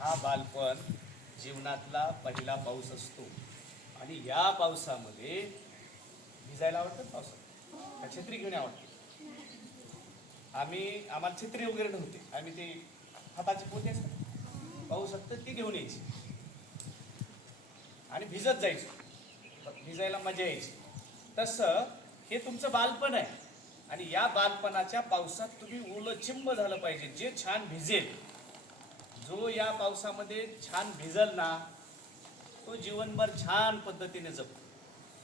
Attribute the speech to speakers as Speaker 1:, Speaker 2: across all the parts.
Speaker 1: हा बालपण जीवनातला पहिला पाऊस असतो. आणि या पावसामध्ये भिजायला आवडतं पावसात? का छत्री घेणे आवडते आम्ही आम्हाला छत्री वगैरे नव्हते. आम्ही ते हाताची पोते असतात. पाऊस असतं ती घेऊन यायची. आणि भिजत जायचो. भिजायला मजा यायची. तसं हे तुमचं बालपण आहे. आणि या बालपणाच्या पावसात तुम्ही उलचिंब झालं पाहिजे. जे छान भिजेल. जो या पावसामध्ये छान भिजल ना तो जीवनभर छान पद्धतीने जगतो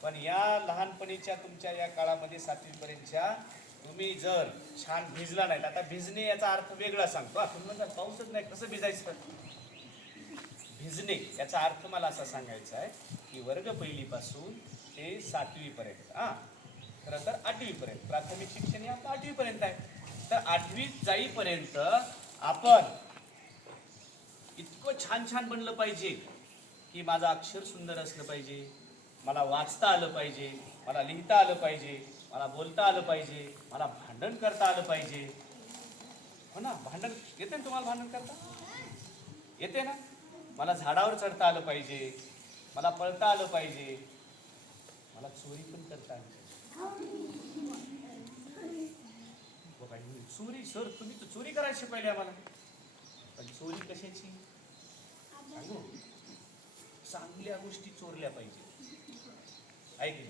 Speaker 1: पण या लहानपणीच्या तुमच्या या काळामध्ये सातवीपर्यंतच्या तुम्ही जर छान भिजला नाहीत आता भिजणे याचा अर्थ वेगळा सांगतो. आपण म्हणतात पाऊसच नाही कसं भिजायचं? भिजणे याचा अर्थ मला असा सांगायचा आहे की वर्ग पहिलीपासून ते सातवीपर्यंत हां. खरं तर आठवीपर्यंत. प्राथमिक शिक्षण हे आपलं आठवीपर्यंत आहे. तर आठवीत जाईपर्यंत आपण इतकं छान छान बनलं पाहिजे की माझं अक्षर सुंदर असलं पाहिजे. मला वाचता आलं पाहिजे मला लिहिता आलं पाहिजे मला बोलता आलं पाहिजे मला भांडण करता आलं पाहिजे. हो ना? भांडण येते ना तुम्हाला भांडण करता? येते ना? मला झाडावर चढता आलं पाहिजे मला पळता आलं पाहिजे मला चोरी पण करता आली पाहिजे. हो चोरी सर तुम्ही तर चोरी करायची पहिले आम्हाला. पण चोरी कशाची? सांगू चांगल्या गोष्टी चोरल्या पाहिजे. नाही?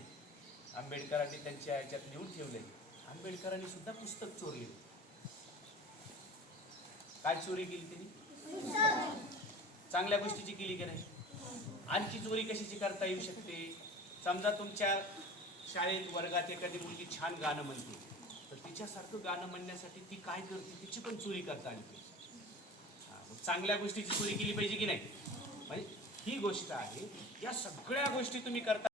Speaker 1: आंबेडकरांनी त्यांच्या याच्यात लिहून ठेवले आंबेडकरांनी सुद्धा पुस्तक चोरले. काय चोरी केली त्यांनी? चांगल्या गोष्टीची केली की नाही? आणखी चोरी कशाची करता येऊ शकते? समजा तुमच्या शाळेत वर्गात एखादी मुलगी छान गाणं म्हणते. तर तिच्यासारखं गाणं म्हणण्यासाठी ती काय करते? तिची पण चोरी करता आली पाहिजे. चांगल्या गोष्टीची चोरी केली पाहिजे की नाही? म्हणजे ही गोष्ट आहे या सगळ्या गोष्टी तुम्ही करता